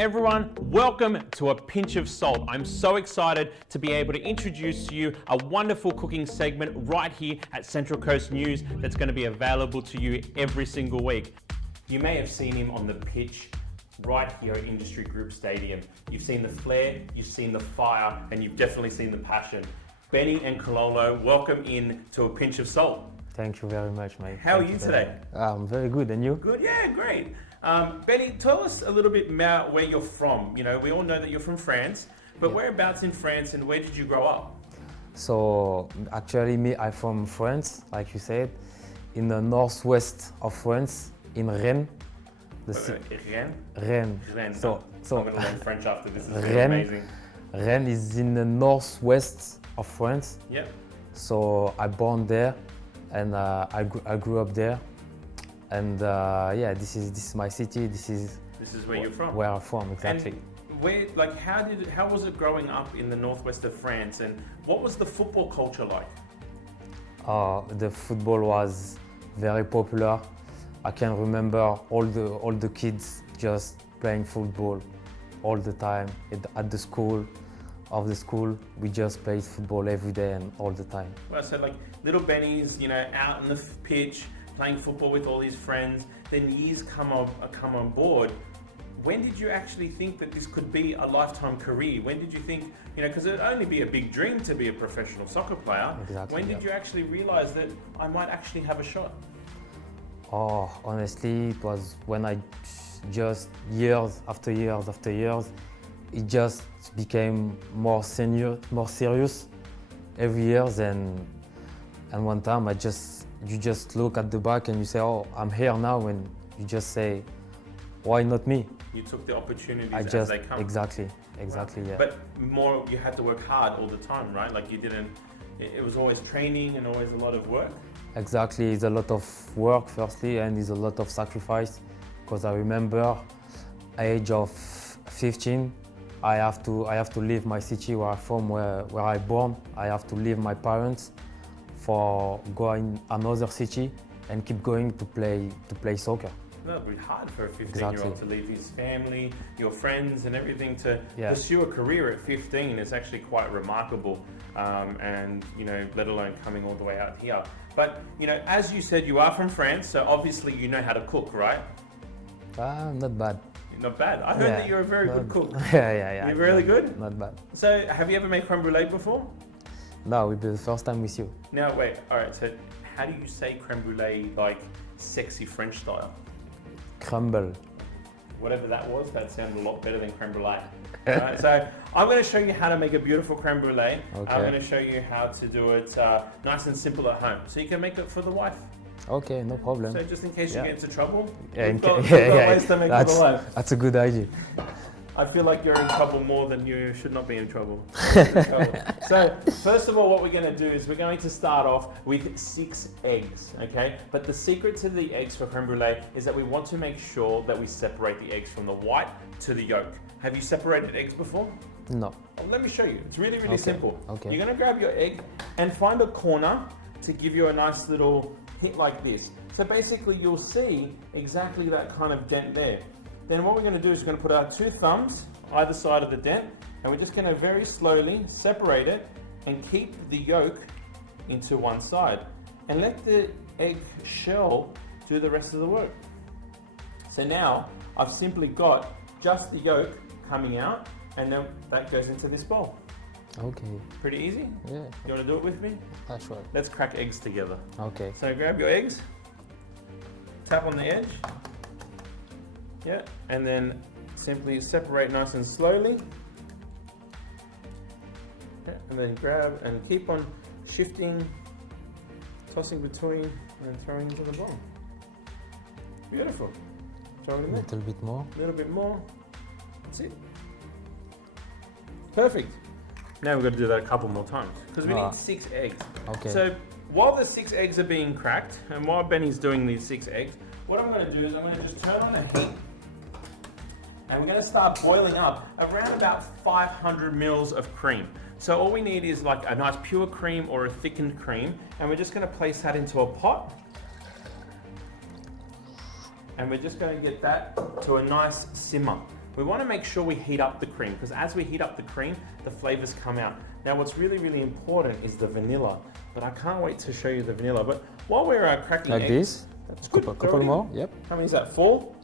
Everyone, welcome to A Pinch of Salt. I'm so excited to be able to introduce to you a wonderful cooking segment right here at Central Coast News that's going to be available to you every single week. You may have seen him on the pitch right here at Industry Group Stadium. You've seen the flair, you've seen the fire, and you've definitely seen the passion. Beni N'kololo, welcome in to A Pinch of Salt. Thank you very much, mate. How are you today? I'm very good, and you? Good, yeah, great. Beni, tell us a little bit about where you're from. You know, we all know that you're from France, but whereabouts in France and where did you grow up? So, actually, I'm from France, like you said, in the northwest of France, in Rennes. Rennes? Rennes. Rennes. So I'm going to learn French after this. This is Rennes, amazing. Rennes is in the northwest of France. Yep. So I born there, and I grew up there. And yeah, this is my city. This is where you're from. Where I'm from, exactly. And where, like, how was it growing up in the northwest of France, and what was the football culture like? The football was very popular. I can remember all the kids just playing football all the time at the school. Of the school, we just played football every day and all the time. Well, so like little Benny's, you know, out on the pitch, playing football with all his friends, then years come on board. When did you actually think that this could be a lifetime career? When did you think, you know, because it'd only be a big dream to be a professional soccer player. Exactly. When did you actually realize that I might actually have a shot? Oh, honestly, it was when I just years after years after years, it just became more serious every year. And one time you just look at the back and you say, oh, I'm here now, and you just say, why not me? You took the opportunities as they come. Exactly, wow. Yeah. But more, you had to work hard all the time, right? Like it was always training and always a lot of work. Exactly, it's a lot of work firstly, and it's a lot of sacrifice. Because I remember, age of 15, I have to leave my city where I'm from, where I born. I have to leave my parents for going another city and keep going to play soccer. That would be hard for a 15-year-old to leave his family, your friends and everything to pursue a career at 15 is actually quite remarkable. And, you know, let alone coming all the way out here. But, you know, as you said, you are from France, so obviously you know how to cook, right? Not bad. Not bad. I heard that you're a very good cook. Yeah. You're really good? Not bad. So, have you ever made creme brulee before? No, it will be the first time with you. Now, wait. All right. So, how do you say creme brulee like sexy French style? Crumble. Whatever that was, that sounded a lot better than creme brulee. Right, so, I'm going to show you how to make a beautiful creme brulee. Okay. I'm going to show you how to do it nice and simple at home, so you can make it for the wife. Okay, no problem. So just in case you get into trouble, we've got ways to make it for life. That's a good idea. I feel like you're in trouble more than you should not be in trouble. So first of all, what we're going to do is we're going to start off with 6 eggs, okay? But the secret to the eggs for creme brulee is that we want to make sure that we separate the eggs from the white to the yolk. Have you separated eggs before? No. Well, let me show you. It's really, really simple. Okay. You're going to grab your egg and find a corner to give you a nice little hit like this. So basically you'll see exactly that kind of dent there. Then what we're going to do is we're going to put our 2 thumbs either side of the dent, and we're just going to very slowly separate it and keep the yolk into one side and let the egg shell do the rest of the work. So now I've simply got just the yolk coming out, and then that goes into this bowl. Okay. Pretty easy? Yeah. You want to do it with me? That's right. Let's crack eggs together. Okay. So grab your eggs, tap on the edge, and then simply separate nice and slowly. And then grab and keep on shifting, tossing between and throwing into the bowl. Beautiful. Throw it in there. A little bit more. A little bit more. That's it. Perfect. Now we've got to do that a couple more times because we need 6 eggs. Okay. So while the 6 eggs are being cracked and while Benny's doing these 6 eggs, what I'm going to do is I'm going to just turn on the heat and we're going to start boiling up around about 500 mils of cream. So all we need is like a nice pure cream or a thickened cream, and we're just going to place that into a pot. And we're just going to get that to a nice simmer. we want to make sure we heat up the cream, because as we heat up the cream, the flavors come out. Now what's really, really important is the vanilla, but I can't wait to show you the vanilla. But while we're cracking Like eggs, this. that's good. Couple more. Yep. How many is that? 4?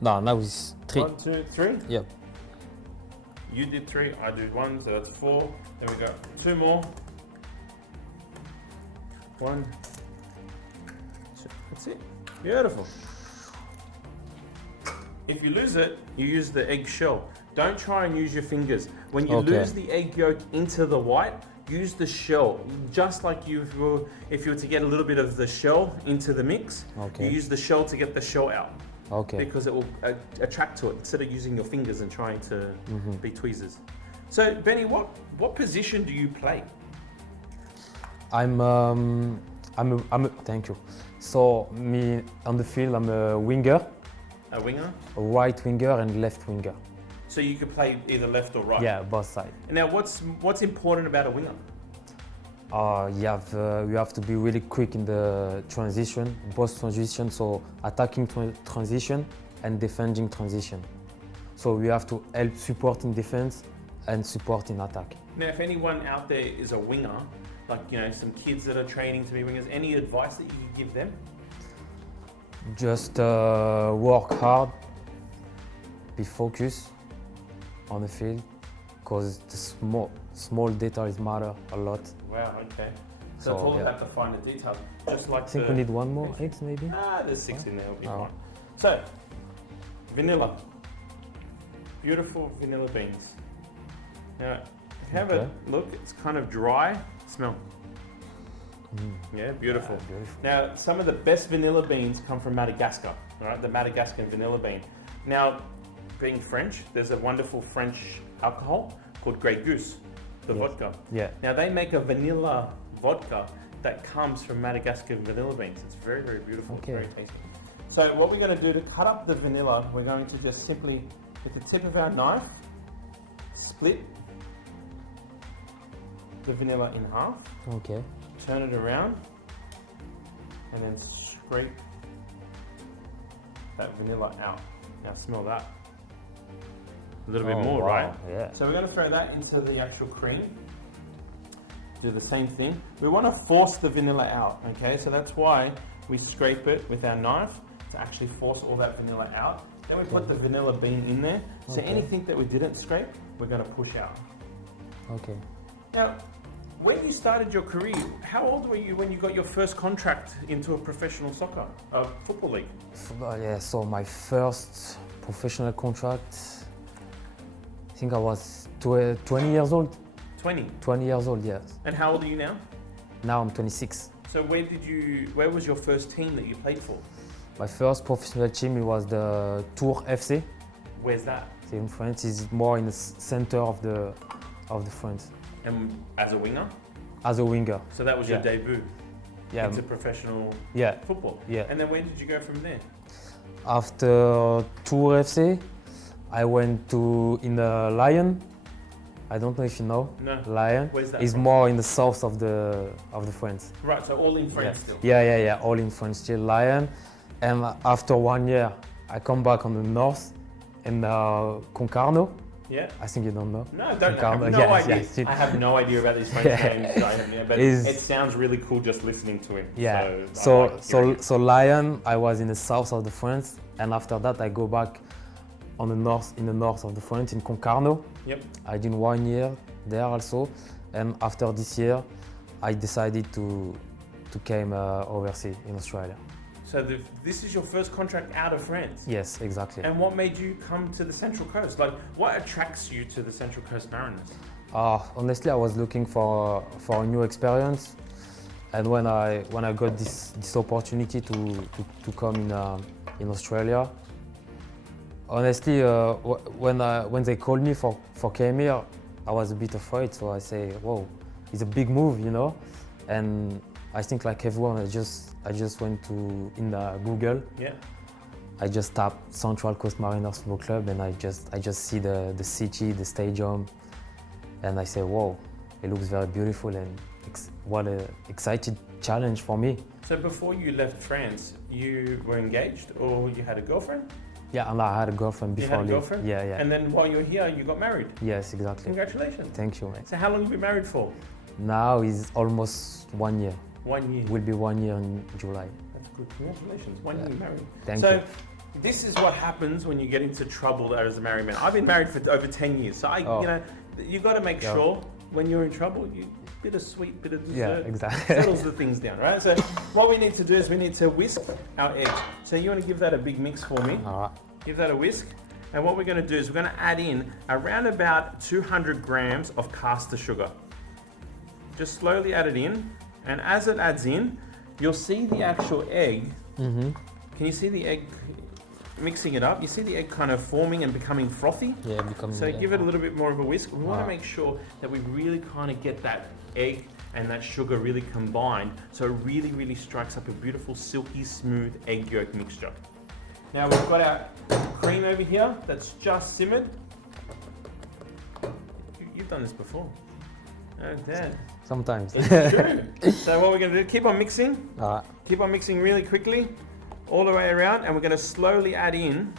No, now it's 3. 1, 2, 3? Yep. You did 3, I did 1, so that's 4. Then we got 2 more. 1, 2, that's it. Beautiful. If you lose it, you use the egg shell. Don't try and use your fingers. When you lose the egg yolk into the white, use the shell. Just like if you were to get a little bit of the shell into the mix, you use the shell to get the shell out. Okay. Because it will attract to it instead of using your fingers and trying to be tweezers. So Benny, what position do you play? I'm thank you. So me on the field, I'm a winger. A winger? A right winger and left winger. So you could play either left or right? Yeah, both sides. And now what's important about a winger? You have to be really quick in the transition, both transition, so attacking transition and defending transition. So we have to help support in defense and support in attack. Now if anyone out there is a winger, like some kids that are training to be wingers, any advice that you could give them? Just work hard, be focused on the field, because the small details matter a lot. Wow, okay. So it's all about the finer details. Just like I think we need one more eggs maybe? There's 6 in there, it'll be fine. So, vanilla. Beautiful vanilla beans. Now, have a look, it's kind of dry. Smell. Yeah, beautiful. Beautiful. Now, some of the best vanilla beans come from Madagascar, all right? The Madagascan vanilla bean. Now, being French, there's a wonderful French alcohol called Grey Goose, the vodka. Yeah. Now, they make a vanilla vodka that comes from Madagascar vanilla beans. It's very, very beautiful. Okay. Very tasty. So what we're going to do to cut up the vanilla, we're going to just simply, with the tip of our knife, split the vanilla in half. Okay. Turn it around and then scrape that vanilla out. Now smell that. A little bit more, right? Yeah. So we're going to throw that into the actual cream. Do the same thing. We want to force the vanilla out, okay? So that's why we scrape it with our knife to actually force all that vanilla out. Then we put the vanilla bean in there. So anything that we didn't scrape, we're going to push out. Okay. Now, when you started your career, how old were you when you got your first contract into a professional soccer, football league? Yeah, so my first professional contract, I think I was 20 years old. 20? 20 years old, yes. And how old are you now? Now I'm 26. So where was your first team that you played for? My first professional team, it was the Tours FC. Where's that? It's in France, it's more in the center of the France. And as a winger? As a winger. So that was your debut into professional football? Yeah. And then where did you go from there? After Tours FC, I went in the Lyon. I don't know if you know. No. Lyon. Where's that It's from? more in the south of the France. Right, so all in France still? Yeah, all in France still, Lyon. And after 1 year, I come back on the north in Concarneau. Yeah. I think you don't know. No, I don't. I Concarneau. have no idea. Yeah. I have no idea about these French names. But it sounds really cool just listening to him. Yeah. So Lyon, I was in the south of the France, and after that I go back in the north of the France in Concarneau. Yep. I did 1 year there also, and after this year, I decided to came overseas in Australia. So this is your first contract out of France? Yes, exactly. And what made you come to the Central Coast? Like, what attracts you to the Central Coast Mariners? Honestly, I was looking for a new experience, and when I got this opportunity to come in Australia, honestly, when they called me for came here, I was a bit afraid. So I say, whoa, it's a big move, you know, and I think like everyone, I just went in Google. Yeah. I just tapped Central Coast Mariners Football Club, and I just see the city, the stadium, and I say, whoa, it looks very beautiful, and what an exciting challenge for me. So before you left France, you were engaged or you had a girlfriend? Yeah, and I had a girlfriend You before. had a girlfriend? Yeah, yeah. And then while you were here, you got married. Yes, exactly. Congratulations. Thank you, mate. So how long have you been married for? Now is almost 1 year. 1 year. Will be 1 year in July. That's good. Congratulations. 1 year married. Thank so you. this is what happens when you get into trouble as a married man. I've been married for over 10 years. So you got to make sure when you're in trouble, bit of sweet, bit of dessert. Yeah, exactly. Settles the things down, right? So what we need to do is we need to whisk our eggs. So you want to give that a big mix for me. All right. Give that a whisk. And what we're going to do is we're going to add in around about 200 grams of caster sugar. Just slowly add it in. And as it adds in, you'll see the actual egg. Mm-hmm. Can you see the egg mixing it up? You see the egg kind of forming and becoming frothy? Yeah, becoming. So give it a little bit more of a whisk. We want to Ah. make sure that we really kind of get that egg and that sugar really combined, so it really, really strikes up a beautiful, silky, smooth egg yolk mixture. Now we've got our cream over here that's just simmered. You've done this before. Oh, Dad. Sometimes. It's true. So what we're going to do, keep on mixing. All right. Keep on mixing really quickly, all the way around, and we're going to slowly add in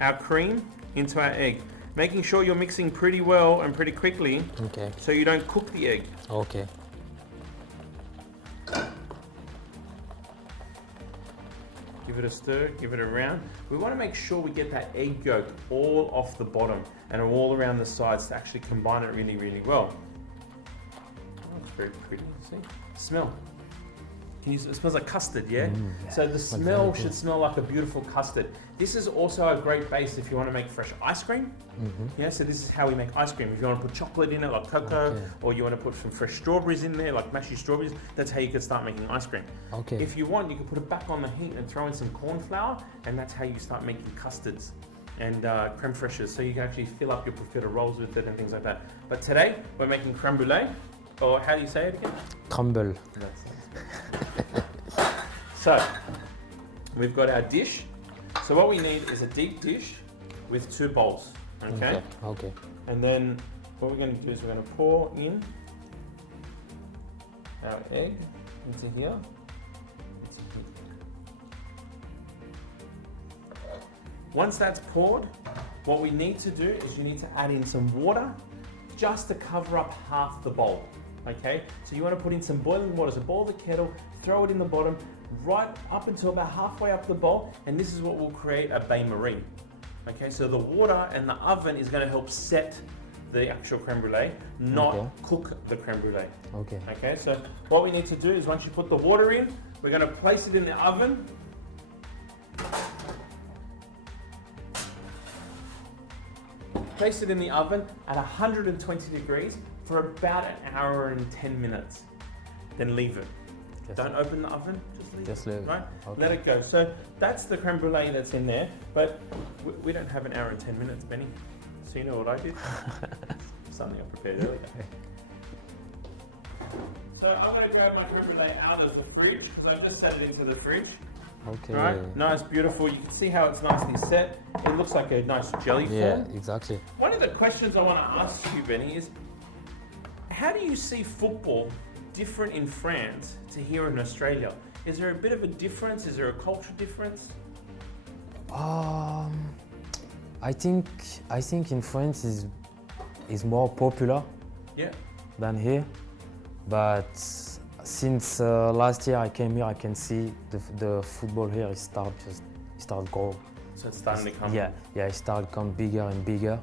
our cream into our egg. Making sure you're mixing pretty well and pretty quickly Okay. so you don't cook the egg. Okay. Give it a stir, give it a round. We want to make sure we get that egg yolk all off the bottom and all around the sides to actually combine it really, really well. Oh, it's very pretty, see? Smell. It smells like custard, yeah? Yeah. So the Smells smell very good. should smell like a beautiful custard. This is also a great base if you want to make fresh ice cream. Mm-hmm. Yeah, so this is how we make ice cream. If you want to put chocolate in it, like cocoa, Okay. or you want to put some fresh strawberries in there, like mashy strawberries, that's how you could start making ice cream. Okay. If you want, you can put it back on the heat and throw in some corn flour, and that's how you start making custards and creme fraiches. So you can actually fill up your profiteroles with it and things like that. But today, we're making creme brulee, or how do you say it again? Crumble. So, we've got our dish. So what we need is a deep dish with 2 bowls, okay? Okay. And then what we're going to do is we're going to pour in our egg into here. Once that's poured, what we need to do is you need to add in some water just to cover up half the bowl, okay? So you want to put in some boiling water, so boil the kettle, throw it in the bottom, right up until about halfway up the bowl, and this is what will create a bain-marie. Okay, so the water and the oven is going to help set the actual creme brulee, not cook the creme brulee. Okay. Okay, so what we need to do is once you put the water in, we're going to place it in the oven. Place it in the oven at 120 degrees for about an hour and 10 minutes. Then leave it. Yes. Don't open the oven, just leave it, right? Okay. Let it go. So that's the creme brulee that's in there, but we don't have an hour and 10 minutes, Benny. So you know what I did? Something I prepared earlier. So I'm going to grab my creme brulee out of the fridge, because I've just set it into the fridge. Okay. Right? Nice, beautiful. You can see how it's nicely set. It looks like a nice jelly Yeah, form. exactly. One of the questions I want to ask you, Benny, is how do you see football different in France to here in Australia? Is there a bit of a difference? Is there a cultural difference? I think in France is more popular Yeah. than here, but since last year I came here, I can see the football here is start grow. So it's starting to come. Yeah, it start become bigger and bigger.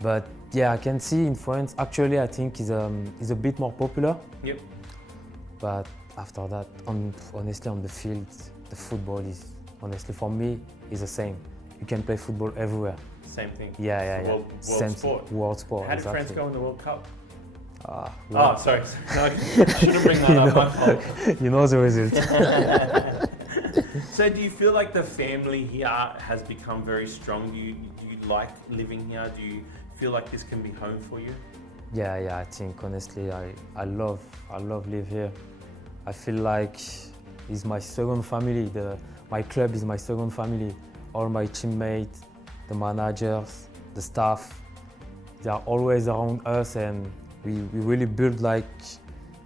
But yeah, I can see in France. Actually, I think is a bit more popular. Yep. But after that, honestly, on the field, the football is honestly for me is the same. You can play football everywhere. Same thing. Yeah. World Same sport. World sport. How did exactly. France go in the World Cup? Well, Sorry. No, I shouldn't bring that up. My fault. you know the result. So do you feel like the family here has become very strong? Do you like living here? Do you feel like this can be home for you? Yeah. I think honestly, I love live here. I feel like it's my second family. My club is my second family. All my teammates, the managers, the staff, they are always around us, and we really build like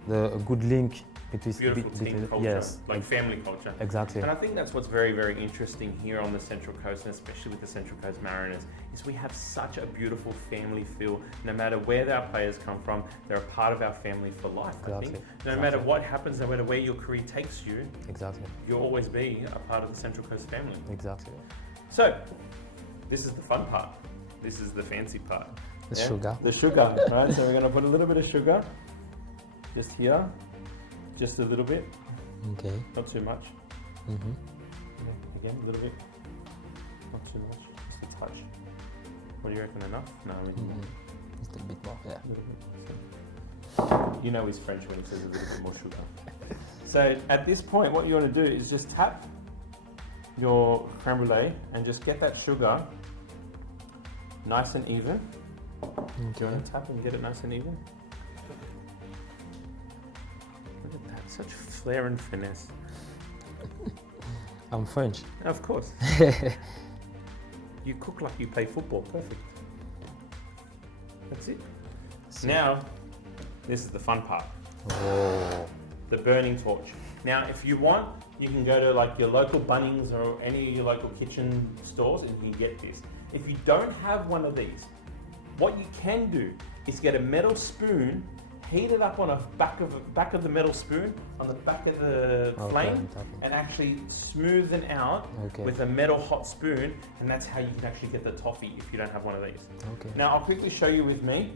a good link beautiful team culture, yes, like family culture. exactly. And I think that's what's very, very interesting here on the Central Coast, and especially with the Central Coast Mariners, is we have such a beautiful family feel. No matter where our players come from, they're a part of our family for life, I think. No matter what happens, no matter where your career takes you, Exactly. you'll always be a part of the Central Coast family. Exactly. So, this is the fun part. This is the fancy part. The sugar. The sugar, right? So we're going to put a little bit of sugar just here, just a little bit, Okay. not too much. Mm-hmm. Yeah, again, a little bit, not too much, just a touch. What do you reckon, enough? No, we need more. Just a bit more. Yeah. A little bit. So, you know he's French when he says a little bit more sugar. So at this point, what you want to do is just tap your creme brulee and just get that sugar nice and even. Do you want to tap and get it nice and even? Look at that, such flair and finesse. I'm French. Of course. You cook like you play football, perfect. That's it. Now, this is the fun part. Oh. The burning torch. Now, if you want, you can go to like your local Bunnings or any of your local kitchen stores and you can get this. If you don't have one of these, what you can do is get a metal spoon, heat it up on a back of the metal spoon on the back of the flame, and actually smoothen out with a metal hot spoon, and that's how you can actually get the toffee if you don't have one of these. Okay. Now I'll quickly show you with me.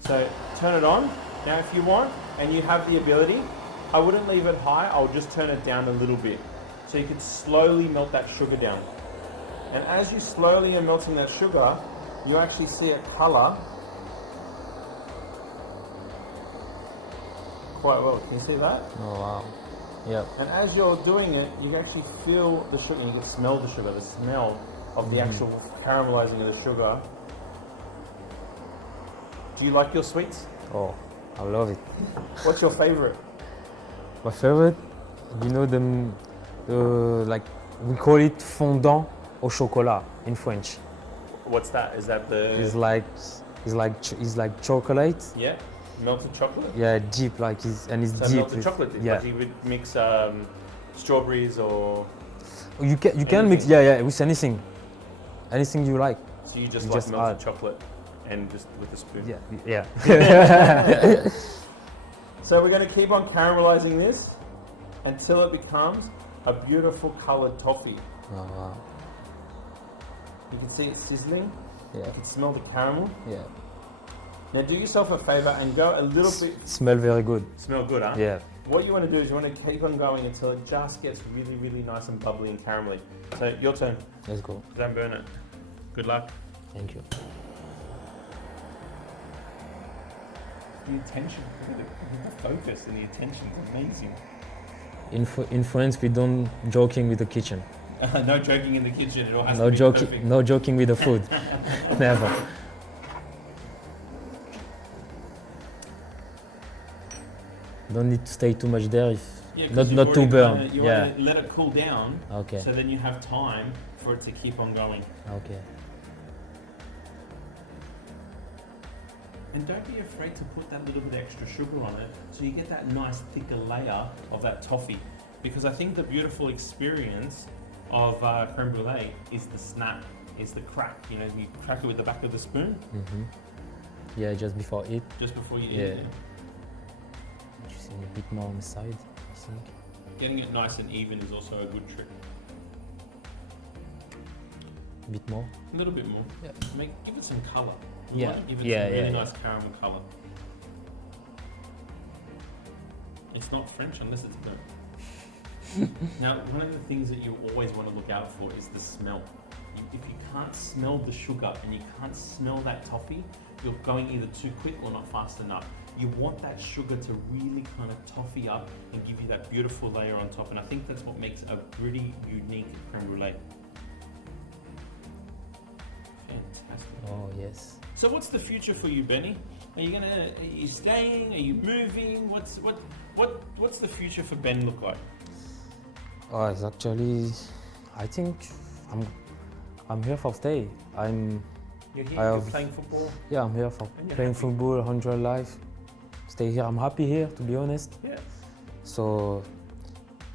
So turn it on. Now if you want and you have the ability, I wouldn't leave it high, I'll just turn it down a little bit. So you can slowly melt that sugar down. And as you slowly are melting that sugar, you actually see it color quite well. Can you see that? Oh wow. Yep. And as you're doing it, you can actually feel the sugar, you can smell the sugar, the smell of the actual caramelizing of the sugar. Do you like your sweets? Oh, I love it. What's your favorite? My favorite, you know like we call it fondant au chocolat in French. What's that? Is that the? It's like chocolate. Yeah, melted chocolate. Yeah, deep like it's So deep. melted chocolate. Yeah. Like you would mix strawberries or. You can mix with anything you like. So you just You like just melted add. chocolate and just with a spoon. Yeah. So we're going to keep on caramelizing this until it becomes a beautiful colored toffee. Oh wow. You can see it sizzling. Yeah. You can smell the caramel. Yeah. Now do yourself a favor and go a little bit. Smell very good. Smell good, huh? Yeah. What you want to do is you want to keep on going until it just gets really, really nice and bubbly and caramelly. So your turn. Let's go. Don't burn it. Good luck. Thank you. The attention, the focus and the attention is amazing. In France, we don't joking with the kitchen. No joking in the kitchen. It all has No to be joking. perfect. No joking with the food. Never. Don't need to stay too much there. Not too burn. You want to let it cool down. Okay. So then you have time for it to keep on going. Okay. And don't be afraid to put that little bit extra sugar on it so you get that nice thicker layer of that toffee. Because I think the beautiful experience of creme brulee is the snap, is the crack. You know, you crack it with the back of the spoon. Mm-hmm. Yeah, just before it. Just before you eat it. Just a bit more on the side, I think. Getting it nice and even is also a good trick. A bit more. A little bit more. Yeah. Give it some colour. Yeah. Give it some really nice caramel colour. It's not French unless it's burnt. Now, one of the things that you always want to look out for is the smell. If you can't smell the sugar and you can't smell that toffee, you're going either too quick or not fast enough. You want that sugar to really kind of toffee up and give you that beautiful layer on top. And I think that's what makes a pretty unique creme brulee. Fantastic. Oh yes. So what's the future for you, Benny? Are you staying? Are you moving? What's the future for Ben look like? Oh, it's actually, I think I'm here for stay. You're here. You're playing football. Yeah, I'm here for playing football, 100 life. Stay here. I'm happy here, to be honest. Yeah. So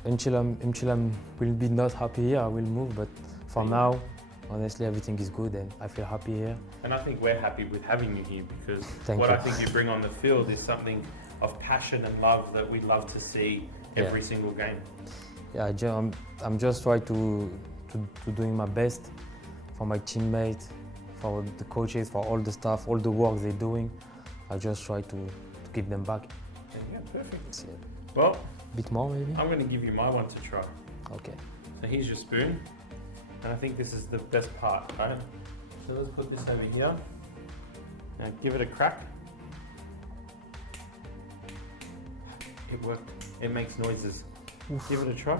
until I will be not happy here, I will move. But for now, honestly, everything is good and I feel happy here. And I think we're happy with having you here because Thank what you. I think you bring on the field is something of passion and love that we love to see every single game. Yeah, I'm just trying to doing my best for my teammates, for the coaches, for all the staff, all the work they're doing. I just try to give them back. Yeah, perfect. Yeah. Well, A bit more maybe? I'm going to give you my one to try. Okay. So here's your spoon. And I think this is the best part, right? So let's put this over here. Now give it a crack. It worked. It makes noises. Oof. Give it a try.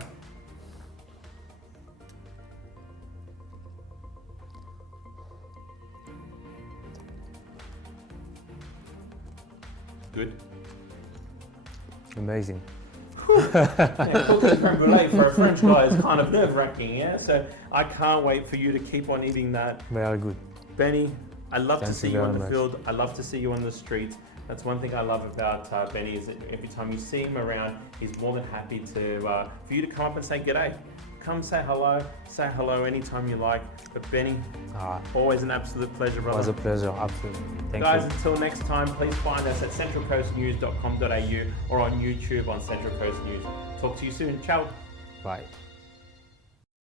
Good. Amazing. Yeah, cooking creme brulee for a French guy is kind of nerve-wracking, yeah? So I can't wait for you to keep on eating that. Very good. Benny, I love to Thank see you you on very the much. field. I love to see you on the streets. That's one thing I love about Benny is that every time you see him around, he's more than happy to for you to come up and say g'day. Come say hello anytime you like. But Benny, always an absolute pleasure, It brother. was a pleasure, absolutely. Thank Guys, you. until next time, please find us at centralcoastnews.com.au or on YouTube on Central Coast News. Talk to you soon. Ciao. Bye.